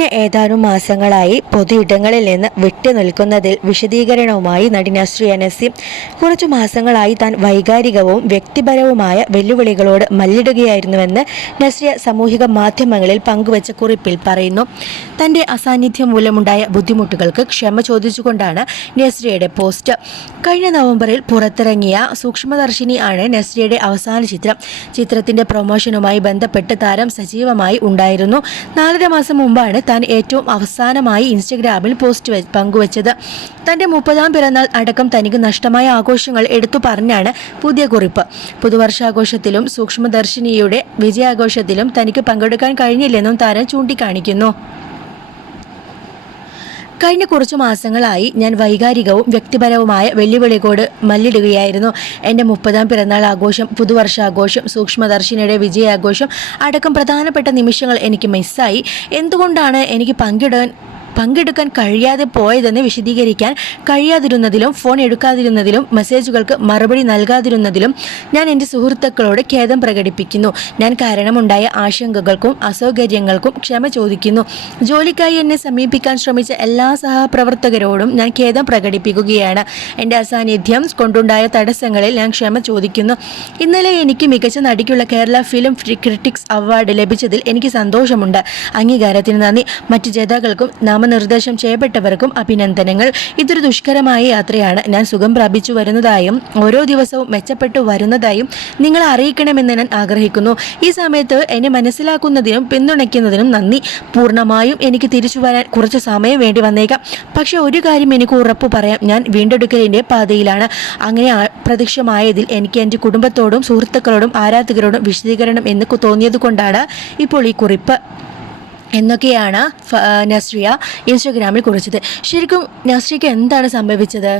കഴിഞ്ഞ ഏതാനും മാസങ്ങളായി പൊതുയിടങ്ങളിൽ നിന്ന് വിട്ടുനിൽക്കുന്നതിൽ വിശദീകരണവുമായി നടി നസ്രിയ നസീം കുറച്ചു മാസങ്ങളായി താൻ വൈകാരികവും വ്യക്തിപരവുമായ വെല്ലുവിളികളോട് മല്ലിടുകയായിരുന്നുവെന്ന് നസ്രിയ സാമൂഹിക മാധ്യമങ്ങളിൽ പങ്കുവച്ച കുറിപ്പിൽ പറയുന്നു. തന്റെ അസാന്നിധ്യം മൂലമുണ്ടായ ബുദ്ധിമുട്ടുകൾക്ക് ക്ഷമ ചോദിച്ചുകൊണ്ടാണ് നസ്രിയയുടെ പോസ്റ്റ്. കഴിഞ്ഞ നവംബറിൽ പുറത്തിറങ്ങിയ സൂക്ഷ്മദർശിനി ആണ് നസ്രിയയുടെ അവസാന ചിത്രം. ചിത്രത്തിന്റെ പ്രൊമോഷനുമായി ബന്ധപ്പെട്ട് താരം സജീവമായി ഉണ്ടായിരുന്നു. നാലര മാസം മുമ്പാണ് താൻ ഏറ്റവും അവസാനമായി ഇൻസ്റ്റഗ്രാമിൽ പോസ്റ്റ് പങ്കുവച്ചത്. തന്റെ മുപ്പതാം പിറന്നാൾ അടക്കം തനിക്ക് നഷ്ടമായ ആഘോഷങ്ങൾ എടുത്തു പറഞ്ഞാണ് പുതിയ കുറിപ്പ്. പുതുവർഷാഘോഷത്തിലും സൂക്ഷ്മദർശിനിയുടെ വിജയാഘോഷത്തിലും തനിക്ക് പങ്കെടുക്കാൻ കഴിഞ്ഞില്ലെന്നും താരം ചൂണ്ടിക്കാണിക്കുന്നു. കഴിഞ്ഞ കുറച്ച് മാസങ്ങളായി ഞാൻ വൈകാരികവും വ്യക്തിപരവുമായ വെല്ലുവിളികളോട് മല്ലിടുകയായിരുന്നു. എന്റെ മുപ്പതാം പിറന്നാൾ ആഘോഷം പുതുവർഷാഘോഷം സൂക്ഷ്മദർശിനിയുടെ വിജയാഘോഷം അടക്കം പ്രധാനപ്പെട്ട നിമിഷങ്ങൾ എനിക്ക് മിസ്സായി എന്തുകൊണ്ടാണ് എനിക്ക് പങ്കിടാൻ പങ്കെടുക്കാൻ കഴിയാതെ പോയതെന്ന് വിശദീകരിക്കാൻ കഴിയാതിരുന്നതിലും ഫോൺ എടുക്കാതിരുന്നതിലും മെസ്സേജുകൾക്ക് മറുപടി നൽകാതിരുന്നതിലും ഞാൻ എന്റെ സുഹൃത്തുക്കളോട് ഖേദം പ്രകടിപ്പിക്കുന്നു. ഞാൻ കാരണമുണ്ടായ ആശങ്കകൾക്കും അസൗകര്യങ്ങൾക്കും ക്ഷമ ചോദിക്കുന്നു. ജോലിക്കായി എന്നെ സമീപിക്കാൻ ശ്രമിച്ച എല്ലാ സഹപ്രവർത്തകരോടും ഞാൻ ഖേദം പ്രകടിപ്പിക്കുകയാണ്. എന്റെ അസാന്നിധ്യം കൊണ്ടുണ്ടായ തടസ്സങ്ങളിൽ ഞാൻ ക്ഷമ ചോദിക്കുന്നു. ഇന്നലെ എനിക്ക് മികച്ച നടിക്കുള്ള കേരള ഫിലിം ക്രിറ്റിക്സ് അവാർഡ് ലഭിച്ചതിൽ എനിക്ക് സന്തോഷമുണ്ട്. അംഗീകാരത്തിന് നന്ദി. മറ്റ് ജേതാക്കൾക്കും നാമനിർദ്ദേശം ചെയ്യപ്പെട്ടവർക്കും അഭിനന്ദനങ്ങൾ. ഇതൊരു ദുഷ്കരമായ യാത്രയാണ്. ഞാൻ സുഖം പ്രാപിച്ചു വരുന്നതായും ഓരോ ദിവസവും മെച്ചപ്പെട്ടു വരുന്നതായും നിങ്ങളെ അറിയിക്കണമെന്ന് ഞാൻ ആഗ്രഹിക്കുന്നു. ഈ സമയത്ത് എന്നെ മനസ്സിലാക്കുന്നതിനും പിന്തുണയ്ക്കുന്നതിനും നന്ദി. പൂർണമായും എനിക്ക് തിരിച്ചു വരാൻ കുറച്ച് സമയം വേണ്ടി വന്നേക്കാം. പക്ഷെ ഒരു കാര്യം എനിക്ക് ഉറപ്പ് പറയാം. ഞാൻ വീണ്ടെടുക്കലിന്റെ പാതയിലാണ്. അങ്ങനെ ആ- പ്രത്യക്ഷമായതിൽ എനിക്ക് എന്റെ കുടുംബത്തോടും സുഹൃത്തുക്കളോടും ആരാധകരോടും വിശദീകരണം എന്ന് തോന്നിയതുകൊണ്ടാണ് തോന്നിയത് കൊണ്ടാണ് ഇപ്പോൾ ഈ കുറിപ്പ്. എന്നൊക്കെയാണ് നസ്രിയ ഇൻസ്റ്റഗ്രാമിൽ കുറിച്ചത്. ശരിക്കും നസ്രിയക്ക് എന്താണ് സംഭവിച്ചത്?